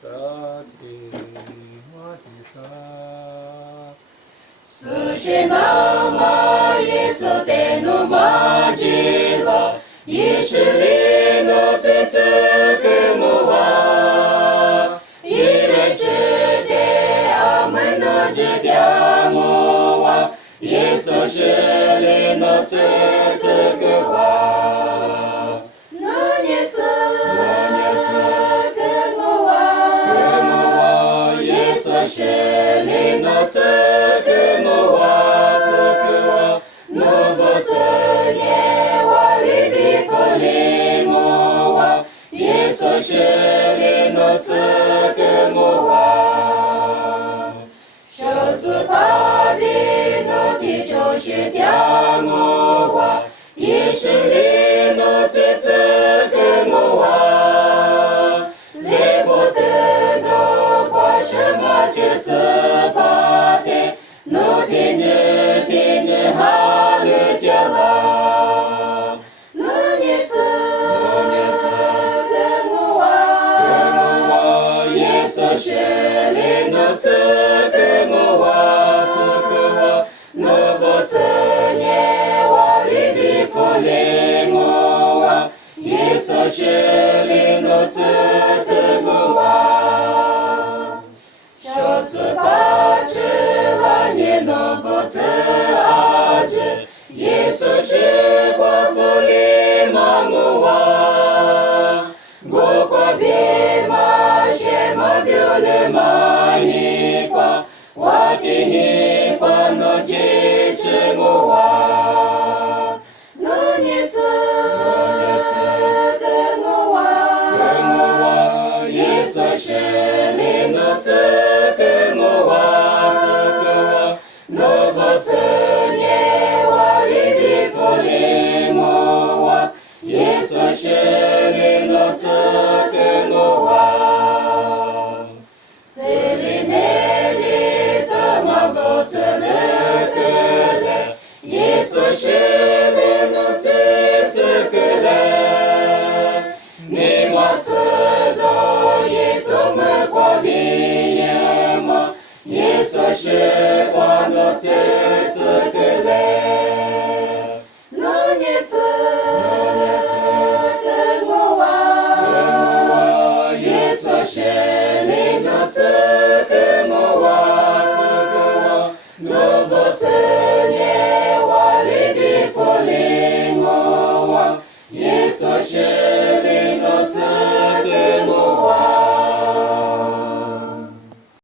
萨提玛提萨。斯谢那玛耶娑德努玛吉拉，耶什利诺兹兹格姆瓦，伊瑞兹德阿门诺兹嗲姆瓦，耶稣是利诺兹兹格瓦，那涅兹格姆瓦，耶稣是利诺兹。是利诺兹格姆瓦，小斯帕比诺提就学嗲姆瓦，也是利诺兹兹格姆瓦，雷波德诺瓜什么杰斯帕特，诺提尼哈律迪拉，诺涅兹。是利诺兹格姆瓦，诺波兹耶瓦里比弗利姆瓦，耶稣是利诺兹格瓦，小斯帕兹拉涅诺波兹阿兹，耶稣是瓜弗利马姆瓦，果瓜比马。le mai qua wati qua no ji chi mo wa no nie zi ge mo wa yesu shi li no zi ge mo wa no bo zi ye wa li bi fu li mo wa yesu shi li no zi ge mo wa耶稣是利诺兹兹格勒，你马兹多耶怎么过比耶嘛？耶稣是瓜诺兹兹格勒，诺涅兹格姆瓦，耶稣是利诺兹。